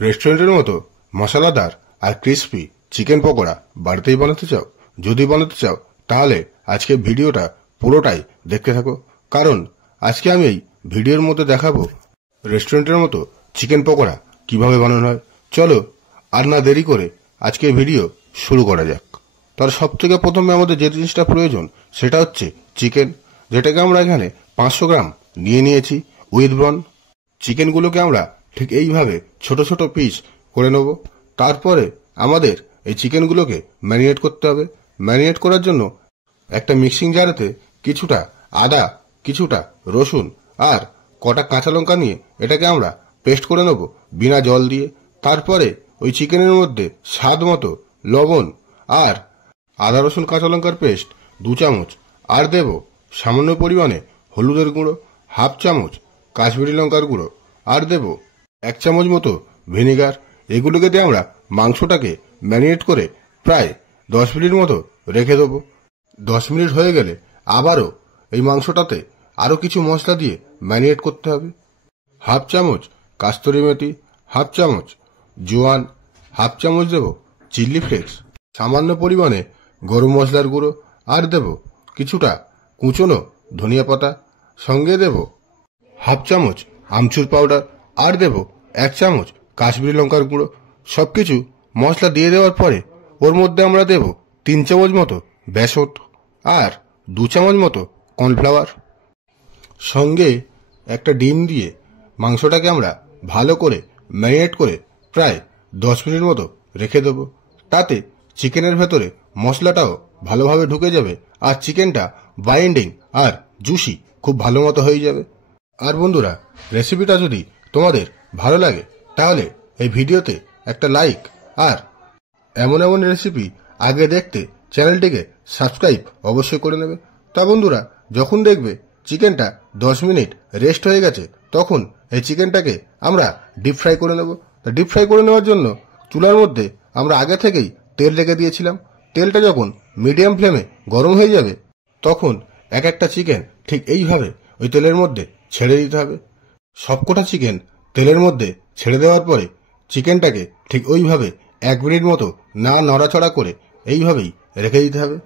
রেস্টুরেন্টের মতো মশলাদার আর ক্রিস্পি চিকেন পকোড়া বাড়িতেই বানাতে চাও? যদি বানাতে চাও তাহলে আজকে ভিডিওটা পুরোটাই দেখতে থাকো, কারণ আজকে আমি এই ভিডিওর মধ্যে দেখাবো রেস্টুরেন্টের মতো চিকেন পকোড়া কিভাবে বানানো হয়। চলো আর না দেরি করে আজকে ভিডিও শুরু করা যাক। তার সব থেকে প্রথমে আমাদের যে জিনিসটা প্রয়োজন সেটা হচ্ছে চিকেন, যেটাকে আমরা এখানে 500 গ্রাম নিয়ে নিয়েছি উইথ বন। চিকেনগুলোকে আমরা ঠিক এইভাবে ছোট ছোট পিস করে নেব। তারপরে আমাদের এই চিকেনগুলোকে ম্যারিনেট করতে হবে। ম্যারিনেট করার জন্য একটা মিক্সিং জারেতে কিছুটা আদা, কিছুটা রসুন আর কটা কাঁচা লঙ্কা নিয়ে এটাকে আমরা পেস্ট করে নেব বিনা জল দিয়ে। তারপরে ওই চিকেনের মধ্যে স্বাদ মতো লবণ আর আদা রসুন কাঁচা লঙ্কার পেস্ট 2 চামচ, আর দেব সামান্য পরিমাণে হলুদের গুঁড়ো, হাফ চামচ কাশ্মীরি লঙ্কার গুঁড়ো, আর দেব 1 চামচ মতো ভিনেগার। এগুলোকে দিয়ে আমরা মাংসটাকে ম্যারিনেট করে প্রায় 10 মিনিট মতো রেখে দেবো। 10 মিনিট হয়ে গেলে আবারও এই মাংসটাতে আরও কিছু মশলা দিয়ে ম্যারিনেট করতে হবে। হাফ চামচ কাস্তুরি মেথি, হাফ চামচ জোয়ান, হাফ চামচ দেব চিলি ফ্লেক্স, সামান্য পরিমাণে গরম মশলার গুঁড়ো, আর দেব কিছুটা কুচনো ধনিয়া পাতা, সঙ্গে দেব হাফ চামচ আমচুর পাউডার, আর দেব 1 চামচ কাশ্মীরি লঙ্কার গুঁড়ো। সবকিছু মশলা দিয়ে দেওয়ার পরে ওর মধ্যে আমরা দেব 3 চামচ মতো বেসন আর 2 চামচ মতো কর্নফ্লাওয়ার। সঙ্গে একটা ডিম দিয়ে মাংসটাকে আমরা ভালো করে ম্যারিনেট করে প্রায় 10 মিনিট মতো রেখে দেবো। তাতে চিকেনের ভেতরে মশলাটাও ভালোভাবে ঢুকে যাবে আর চিকেনটা বাইন্ডিং আর জুসি খুব ভালো মতো হয়ে যাবে। আর বন্ধুরা, রেসিপিটা যদি তোমাদের ভালো লাগে তাহলে এই ভিডিওতে একটা লাইক, আর এমন এমন রেসিপি আগে দেখতে চ্যানেলটিকে সাবস্ক্রাইব অবশ্যই করে নেবে। তা বন্ধুরা, যখন দেখবে চিকেনটা 10 মিনিট রেস্ট হয়ে গেছে তখন এই চিকেনটাকে আমরা ডিপ ফ্রাই করে নেব। তা ডিপ ফ্রাই করে নেওয়ার জন্য চুলার মধ্যে আমরা আগে থেকেই তেল রেখে দিয়েছিলাম। তেলটা যখন মিডিয়াম ফ্লেমে গরম হয়ে যাবে তখন এক একটা চিকেন ঠিক এইভাবে ওই তেলের মধ্যে ছেড়ে দিতে হবে। সবকটা চিকেন তেলের মধ্যে ছেড়ে দেওয়ার পরে চিকেনটাকে ঠিক ওইভাবে 1 মিনিট মতো না নড়াচড়া করে এইভাবেই রেখে দিতে হবে।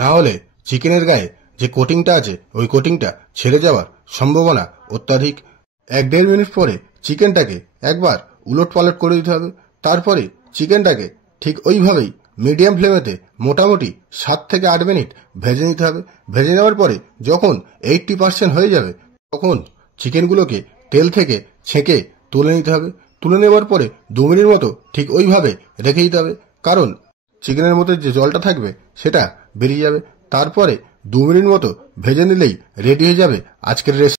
না হলে চিকেনের গায়ে যে কোটিংটা আছে ওই কোটিংটা ছেড়ে যাওয়ার সম্ভাবনা অত্যাধিক। 1-1.5 মিনিট পরে চিকেনটাকে একবার উলট পালট করে দিতে হবে। তারপরে চিকেনটাকে ঠিক ওইভাবেই মিডিয়াম ফ্লেমেতে মোটামুটি 7 থেকে 8 মিনিট ভেজে নিতে হবে। ভেজে নেওয়ার পরে যখন 80% হয়ে যাবে তখন চিকেনগুলোকে তেল থেকে ছেঁকে তুলে নিতে হবে। তুলে নেওয়ার পরে 2 মিনিট মতো ঠিক ওইভাবে রেখে দিতে হবে, কারণ চিকেনের মধ্যে যে জলটা থাকবে সেটা বেরিয়ে যাবে। তারপরে 2 মিনিট মতো ভেজে নিলেই রেডি হয়ে যাবে আজকের রেসিপি।